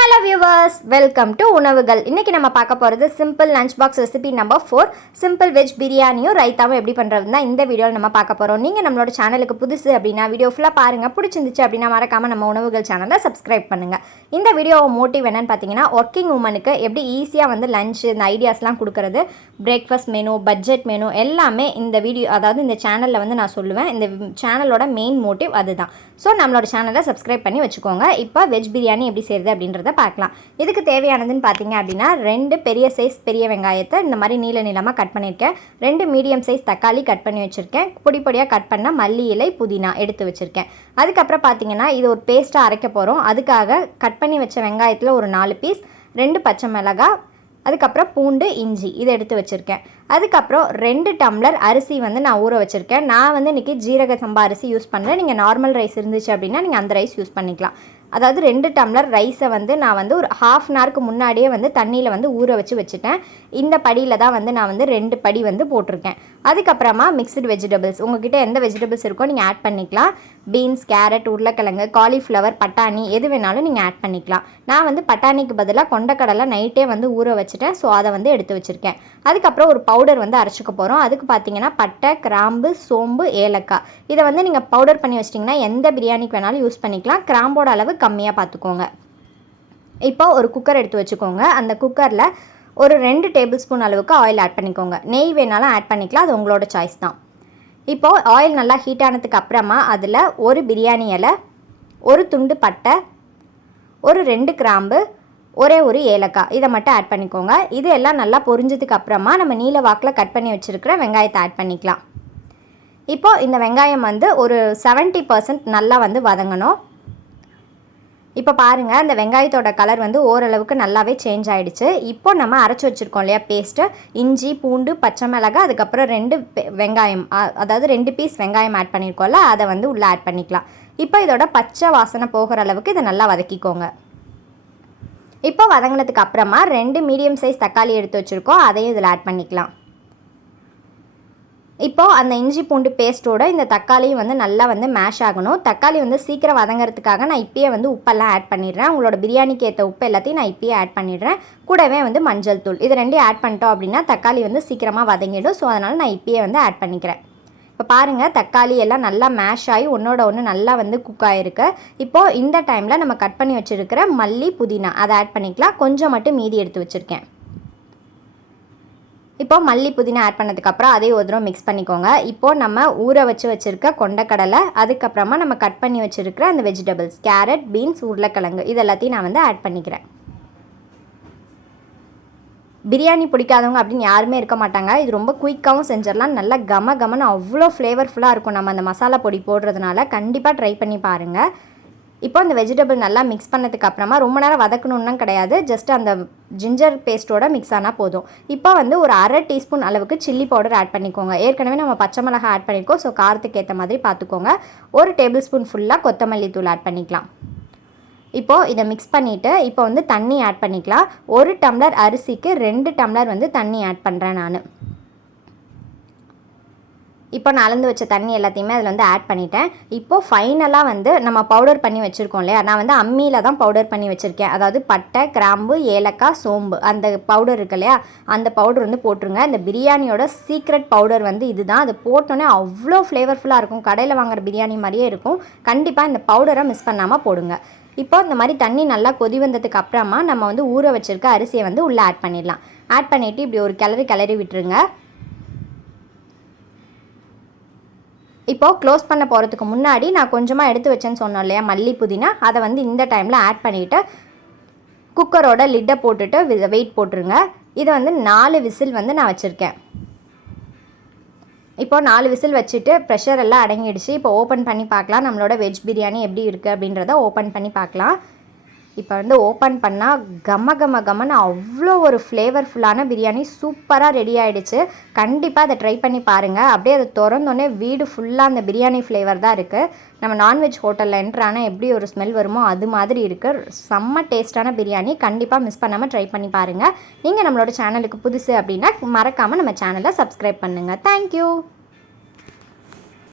Hello viewers, welcome to உணவுகள். இன்னைக்கு நம்ம பார்க்க போறது simple lunch box recipe number 4 simple veg பிரியாணியும் ரைத்தாவும் எப்படி பண்றதுன்னா இந்த வீடியோல நம்ம பார்க்க போறோம். நீங்க நம்மளோட சேனலுக்கு புதுசு அப்படினா வீடியோ ஃபுல்லா பாருங்க. பிடிச்சிருந்துச்சு அப்படினா மறக்காம நம்ம உணவுகள் சேனலை சப்ஸ்கிரைப் பண்ணுங்க. இந்த வீடியோவோட மோட்டிவ் என்னன்னு பாத்தீங்கன்னா வர்க்கிங் வுமனுக்கு எப்படி ஈஸியா வந்து லஞ்ச் இந்த ஐடியாஸ்லாம் கொடுக்கிறது, பிரேக்ஃபாஸ்ட் மெனு, பட்ஜெட் மெனு எல்லாமே இந்த வீடியோ அதாவது இந்த சேனல்ல வந்து நான் சொல்லுவேன். இந்த சேனலோட மெயின் மோட்டிவ் அதுதான். ஸோ நம்மளோட சேனலை சப்ஸ்கிரைப் பண்ணி வச்சுக்கோங்க. இப்போ வெஜ் பிரியாணி எப்படி செய்யறது அப்படின்றத பார்க்கலாம். இதுக்கு தேவையானதுன்னு பார்த்தீங்க அப்படின்னா 2 பெரிய சைஸ் பெரிய வெங்காயத்தை இந்த மாதிரி நீள நீளமாக கட் பண்ணியிருக்கேன். 2 மீடியம் சைஸ் தக்காளி கட் பண்ணி வச்சுருக்கேன். பொடி பொடியாக கட் பண்ண மல்லி இலை, புதினா எடுத்து வச்சுருக்கேன். அதுக்கப்புறம் பார்த்தீங்கன்னா இது ஒரு பேஸ்ட்டாக அரைக்க போகிறோம். அதுக்காக கட் பண்ணி வச்ச வெங்காயத்தில் ஒரு 4 பீஸ், 2 பச்சை மிளகாய், அதுக்கப்புறம் பூண்டு, இஞ்சி இதை எடுத்து வச்சுருக்கேன். அதுக்கப்புறம் 2 டம்ளர் அரிசி வந்து நான் ஊற வச்சுருக்கேன். நான் வந்து இன்றைக்கி ஜீரக சம்பா அரிசி யூஸ் பண்ணுறேன். நீங்கள் நார்மல் ரைஸ் இருந்துச்சு அப்படின்னா நீங்கள் அந்த ரைஸ் யூஸ் பண்ணிக்கலாம். அதாவது 2 டம்ளர் ரைஸை வந்து நான் வந்து ஒரு ½ அன் ஹவருக்கு முன்னாடியே வந்து தண்ணியில் வந்து ஊற வச்சுட்டேன். இந்த படியில் தான் வந்து நான் வந்து 2 படி வந்து போட்டிருக்கேன். அதுக்கப்புறமா மிக்ஸ்டு வெஜிடபிள்ஸ், உங்ககிட்ட எந்த வெஜிடபிள்ஸ் இருக்கோ நீங்கள் ஆட் பண்ணிக்கலாம். பீன்ஸ், கேரட், உருளைக்கிழங்கு, காலிஃப்ளவர், பட்டாணி எது வேணாலும் நீங்கள் ஆட் பண்ணிக்கலாம். நான் வந்து பட்டாணிக்கு பதிலாக கொண்டக்கடலை நைட்டே வந்து ஊற வச்சுட்டேன். ஸோ அதை வந்து எடுத்து வச்சுருக்கேன். அதுக்கப்புறம் ஒரு பவுடர் வந்து அரைச்சிக்க போகிறோம். அதுக்கு பார்த்தீங்கன்னா பட்டை, கிராம்பு, சோம்பு, ஏலக்காய் இதை வந்து நீங்கள் பவுடர் பண்ணி வச்சிட்டிங்கன்னா எந்த பிரியாணிக்கு வேணாலும் யூஸ் பண்ணிக்கலாம். கிராம்போட அளவு கம்மியாக பார்த்துக்கோங்க. இப்போ ஒரு குக்கர் எடுத்து வச்சுக்கோங்க. அந்த குக்கரில் ஒரு 2 டேபிள் ஸ்பூன் அளவுக்கு ஆயில் ஆட் பண்ணிக்கோங்க. நெய் வேணாலும் ஆட் பண்ணிக்கலாம், அது உங்களோட சாய்ஸ் தான். இப்போது ஆயில் நல்லா ஹீட் ஆனதுக்கு அப்புறமா அதில் ஒரு பிரியாணி இலை, ஒரு துண்டு பட்டை, ஒரு 2 கிராம்பு, ஒரே ஒரு ஏலக்காய் இதை மட்டும் ஆட் பண்ணிக்கோங்க. இது எல்லாம் நல்லா பொரிஞ்சதுக்கு அப்புறமா நம்ம நீல வாக்கில் கட் பண்ணி வச்சுருக்கிற வெங்காயத்தை ஆட் பண்ணிக்கலாம். இப்போது இந்த வெங்காயம் வந்து ஒரு 70% நல்லா வந்து வதங்கணும். இப்போ பாருங்கள், அந்த வெங்காயத்தோட கலர் வந்து ஓரளவுக்கு நல்லாவே சேஞ்ச் ஆகிடுச்சு. இப்போ நம்ம அரைச்சி வச்சுருக்கோம் இல்லையா பேஸ்ட்டு, இஞ்சி, பூண்டு, பச்சை மிளகாய், அதுக்கப்புறம் 2 வெங்காயம் அதாவது 2 பீஸ் வெங்காயம் ஆட் பண்ணியிருக்கோம்ல அதை வந்து உள்ளே ஆட் பண்ணிக்கலாம். இப்போ இதோட பச்சை வாசனை போகிற அளவுக்கு இதை நல்லா வதக்கிக்கோங்க. இப்போ வதங்கினதுக்கு அப்புறமா 2 மீடியம் சைஸ் தக்காளி எடுத்து வச்சுருக்கோம், அதையும் இதில் ஆட் பண்ணிக்கலாம். இப்போது அந்த இஞ்சி பூண்டு பேஸ்ட்டோட இந்த தக்காளியும் வந்து நல்லா வந்து மேஷ் ஆகணும். தக்காளி வந்து சீக்கிரம் வதங்கிறதுக்காக நான் இப்பயே வந்து உப்பெல்லாம் ஆட் பண்ணிடுறேன். உங்களோட பிரியாணிக்கு ஏற்ற உப்பு எல்லாத்தையும் நான் இப்பயே ஆட் பண்ணிடுறேன். கூடவே வந்து மஞ்சள் தூள் இது 2 ஆட் பண்ணிட்டோம் அப்படின்னா தக்காளி வந்து சீக்கிரமாக வதங்கிடும். ஸோ அதனால் நான் இப்பயே வந்து ஆட் பண்ணிக்கிறேன். இப்போ பாருங்கள், தக்காளி எல்லாம் நல்லா மேஷ் ஆகி ஒன்றோட ஒன்று நல்லா வந்து குக் ஆகிருக்கு. இப்போது இந்த டைமில் நம்ம கட் பண்ணி வச்சுருக்கிற மல்லி, புதினா அதை ஆட் பண்ணிக்கலாம். கொஞ்சம் மட்டும் மீதி எடுத்து வச்சுருக்கேன். இப்போ மல்லி, புதினா ஆட் பண்ணதுக்கப்புறம் அதே ஒரு தடவை மிக்ஸ் பண்ணிக்கோங்க. இப்போது நம்ம ஊற வச்சுருக்க கொண்டக்கடலை, அதுக்கப்புறமா நம்ம கட் பண்ணி வச்சுருக்கிற அந்த வெஜிடபிள்ஸ், கேரட், பீன்ஸ், உருளைக்கிழங்கு இது எல்லாத்தையும் நான் வந்து ஆட் பண்ணிக்கிறேன். பிரியாணி பிடிக்காதவங்க அப்படின்னு யாருமே இருக்க மாட்டாங்க. இது ரொம்ப குயிக்காகவும் செஞ்சிடலாம். நல்லா கமன்னு அவ்வளோ ஃப்ளேவர்ஃபுல்லாக இருக்கும். நம்ம அந்த மசாலா பொடி போடுறதுனால கண்டிப்பாக ட்ரை பண்ணி பாருங்கள். இப்போ அந்த வெஜிடபிள் நல்லா மிக்ஸ் பண்ணதுக்கு அப்புறமா ரொம்ப நேரம் வதக்கணும்னு கிடையாது, ஜஸ்ட் அந்த ஜிஞ்சர் பேஸ்ட்டோட மிக்ஸ் ஆனால் போதும். இப்போ வந்து ஒரு ½ டீஸ்பூன் அளவுக்கு சில்லி பவுடர் ஆட் பண்ணிக்கோங்க. ஏற்கனவே நம்ம பச்சை மிளகாய் ஆட் பண்ணியிருக்கோம். ஸோ காரத்துக்கு ஏற்ற மாதிரி பார்த்துக்கோங்க. 1 டேபிள் ஸ்பூன் ஃபுல்லாக கொத்தமல்லி தூள் ஆட் பண்ணிக்கலாம். இப்போது இதை மிக்ஸ் பண்ணிவிட்டு இப்போ வந்து தண்ணி ஆட் பண்ணிக்கலாம். 1 டம்ளர் அரிசிக்கு 2 டம்ளர் வந்து தண்ணி ஆட் பண்ணுறேன் நான். இப்போ நான் அளந்து வச்ச தண்ணி எல்லாத்தையுமே அதில் வந்து ஆட் பண்ணிட்டேன். இப்போது ஃபைனலாக வந்து நம்ம பவுடர் பண்ணி வச்சுருக்கோம் இல்லையா, நான் வந்து அம்மியில் தான் பவுடர் பண்ணி வச்சுருக்கேன். அதாவது பட்டை, கிராம்பு, ஏலக்காய், சோம்பு அந்த பவுடர் இருக்கு இல்லையா, அந்த பவுடர் வந்து போட்டுருங்க. இந்த பிரியாணியோட சீக்ரெட் பவுடர் வந்து இதுதான். அது போட்டோன்னே அவ்வளோ ஃப்ளேவர்ஃபுல்லாக இருக்கும். கடையில் வாங்குற பிரியாணி மாதிரியே இருக்கும். கண்டிப்பாக இந்த பவுடரை மிஸ் பண்ணாமல் போடுங்க. இப்போ இந்த மாதிரி தண்ணி நல்லா கொதி வந்ததுக்கு அப்புறமா நம்ம வந்து ஊற வச்சுருக்க அரிசியை வந்து உள்ளே ஆட் பண்ணிடலாம். ஆட் பண்ணிவிட்டு இப்படி ஒரு கிளறி விட்டுருங்க. இப்போது க்ளோஸ் பண்ண போகிறதுக்கு முன்னாடி நான் கொஞ்சமாக எடுத்து வச்சேன்னு சொன்னோம் இல்லையா மல்லி, புதினா அதை வந்து இந்த டைமில் ஆட் பண்ணிவிட்டு குக்கரோட லிட்டை போட்டுட்டு வெயிட் போட்டுருங்க. இதை வந்து 4 விசில் வந்து நான் வச்சுருக்கேன். இப்போது 4 விசில் வச்சுட்டு ப்ரெஷர் எல்லாம் அடங்கிடுச்சு. இப்போ ஓப்பன் பண்ணி பார்க்கலாம் நம்மளோட வெஜ் பிரியாணி எப்படி இருக்குது அப்படின்றத ஓப்பன் பண்ணி பார்க்கலாம். இப்போ வந்து ஓப்பன் பண்ணால் கமன்னு அவ்வளோ ஒரு ஃப்ளேவர்ஃபுல்லான பிரியாணி சூப்பராக ரெடி ஆகிடுச்சு. கண்டிப்பாக அதை ட்ரை பண்ணி பாருங்கள். அப்படியே அதை திறந்தோடனே வீடு ஃபுல்லாக அந்த பிரியாணி ஃப்ளேவர் தான் இருக்குது. நம்ம நான்வெஜ் ஹோட்டலில் என்ட்ரானா எப்படி ஒரு ஸ்மெல் வருமோ அது மாதிரி இருக்குது. செம்ம டேஸ்ட்டான பிரியாணி. கண்டிப்பாக மிஸ் பண்ணாமல் ட்ரை பண்ணி பாருங்கள். நீங்கள் நம்மளோட சேனலுக்கு புதுசு அப்படின்னா மறக்காமல் நம்ம சேனலை சப்ஸ்கிரைப் பண்ணுங்கள். தேங்க்யூ.